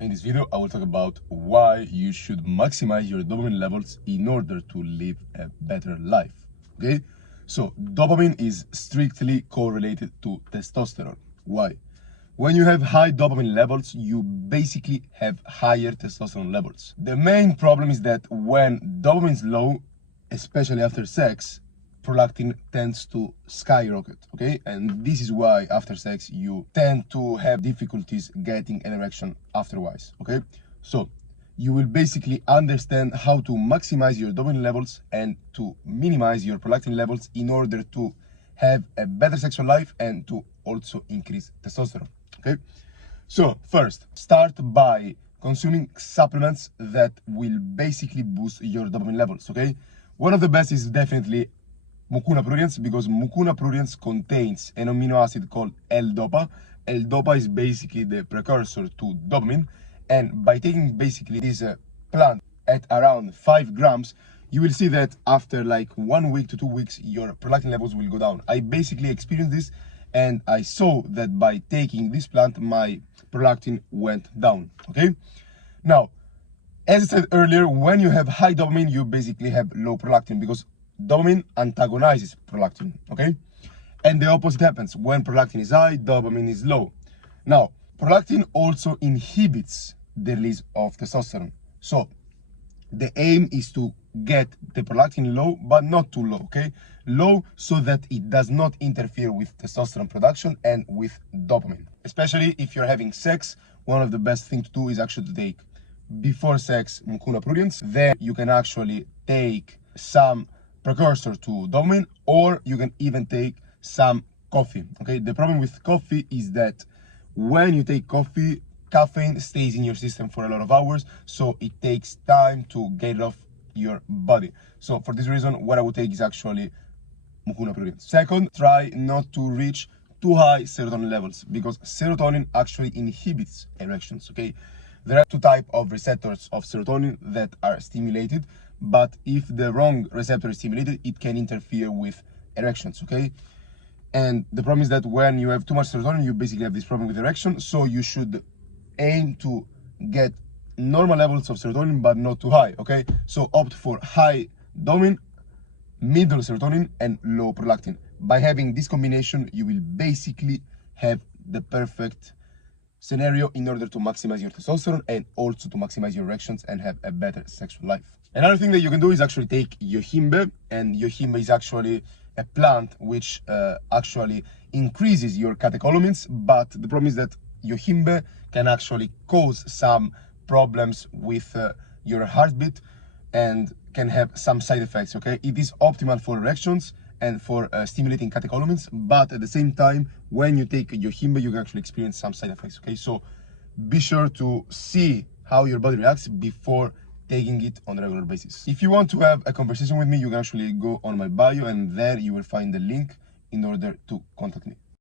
In this video, I will talk about why you should maximize your dopamine levels in order to live a better life. Okay? So, dopamine is strictly correlated to testosterone. Why? When you have high dopamine levels, you basically have higher testosterone levels. The main problem is that when dopamine is low, especially after sex, prolactin tends to skyrocket, okay? And this is why after sex you tend to have difficulties getting an erection afterwards, okay? So you will basically understand how to maximize your dopamine levels and to minimize your prolactin levels in order to have a better sexual life and to also increase testosterone, okay? So first, start by consuming supplements that will basically boost your dopamine levels, okay? One of the best is definitely mucuna pruriens, because mucuna pruriens contains an amino acid called L-dopa. L-dopa is basically the precursor to dopamine, and by taking basically this plant at around 5 grams, you will see that after like 1 week to 2 weeks, your prolactin levels will go down. I basically experienced this, and I saw that by taking this plant, my prolactin went down, okay? Now, as I said earlier, when you have high dopamine, you basically have low prolactin, because dopamine antagonizes prolactin, okay? And the opposite happens. When prolactin is high, dopamine is low. Now, prolactin also inhibits the release of testosterone. So, the aim is to get the prolactin low, but not too low, okay? Low so that it does not interfere with testosterone production and with dopamine. Especially if you're having sex, one of the best things to do is actually to take before sex mucuna pruriens. Then you can actually take some precursor to dopamine, or you can even take some coffee, okay? The problem with coffee is that when you take coffee, caffeine stays in your system for a lot of hours, so it takes time to get it off your body. So for this reason, what I would take is actually mucuna pruriens. Second, try not to reach too high serotonin levels, because serotonin actually inhibits erections, okay? There are two types of receptors of serotonin that are stimulated, but if the wrong receptor is stimulated, it can interfere with erections, okay? And the problem is that when you have too much serotonin, you basically have this problem with erection, so you should aim to get normal levels of serotonin, but not too high, okay? So opt for high dopamine, middle serotonin, and low prolactin. By having this combination, you will basically have the perfect scenario in order to maximize your testosterone and also to maximize your erections and have a better sexual life. Another thing that you can do is actually take yohimbe, and yohimbe is actually a plant which actually increases your catecholamines, but the problem is that yohimbe can actually cause some problems with your heartbeat and can have some side effects, okay? It is optimal for erections and for stimulating catecholamines, but at the same time, when you take yohimbe, you can actually experience some side effects, okay? So be sure to see how your body reacts before taking it on a regular basis. If you want to have a conversation with me, you can actually go on my bio, and there you will find the link in order to contact me.